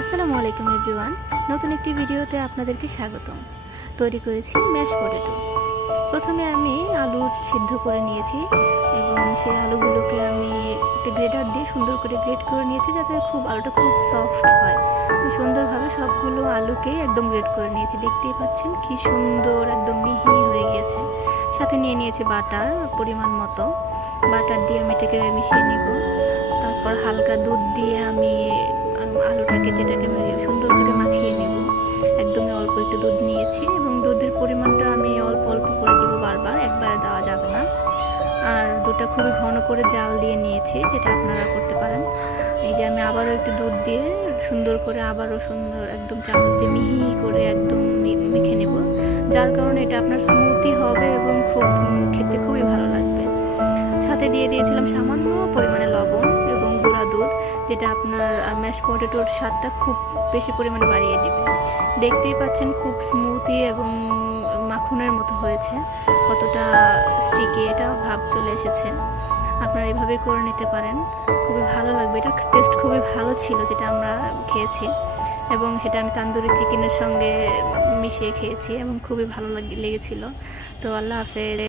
আসসালামু আলাইকুম এভরিওয়ান, নতুন একটি ভিডিওতে আপনাদেরকে স্বাগতম। তৈরি করেছি ম্যাশ পটেটো। প্রথমে আমি আলু সিদ্ধ করে নিয়েছি এবং সেই আলুগুলোকে আমি একটা গ্রেটার দিয়ে সুন্দর করে গ্রেট করে নিয়েছি যাতে আলুটা খুব সফট হয়। সুন্দরভাবে সবগুলো আলুকেই একদম গ্রেট করে নিয়েছি। দেখতেই পাচ্ছেন কি সুন্দর একদম মিহি হয়ে গিয়েছে। সাথে নিয়ে নিয়েছি বাটার পরিমাণ মতো। বাটার দিয়ে আমি এটাকে মিশিয়ে নিব। তারপর হালকা দুধ দিয়ে আমি আলুটাকে যেটাকে সুন্দর করে মাখিয়ে নেব। একদমই অল্প একটু দুধ নিয়েছি এবং দুধের পরিমাণটা আমি অল্প অল্প করে দিব, বারবার একবারে দেওয়া যাবে না। আর দুধটা খুবই ঘন করে জাল দিয়ে নিয়েছি, যেটা আপনারা করতে পারেন। এই যে আমি আবারও একটু দুধ দিয়ে সুন্দর করে আবারও সুন্দর একদম চামচ দিয়ে মিহি করে একদম মেখে নেব, যার কারণে এটা আপনার স্মুথি হবে এবং খেতে খুবই ভালো লাগবে। সাথে দিয়ে দিয়েছিলাম সামান্য পরিমাণে লবণ এবং গুঁড়া দুধ, যেটা আপনার ম্যাশ পটেটোর স্বাদটা খুব বেশি পরিমাণে বাড়িয়ে দিবে। দেখতেই পাচ্ছেন খুব স্মুথি এবং মাখনের মতো হয়েছে, কতটা স্টিকি এটা ভাব চলে এসেছে। আপনারা এভাবে করে নিতে পারেন, খুবই ভালো লাগবে। এটা টেস্ট খুবই ভালো ছিল যেটা আমরা খেয়েছি, এবং সেটা আমি তান্দুরি চিকেনের সঙ্গে মিশিয়ে খেয়েছি এবং খুবই ভালো লেগেছিল। তো আল্লাহ হাফেজ।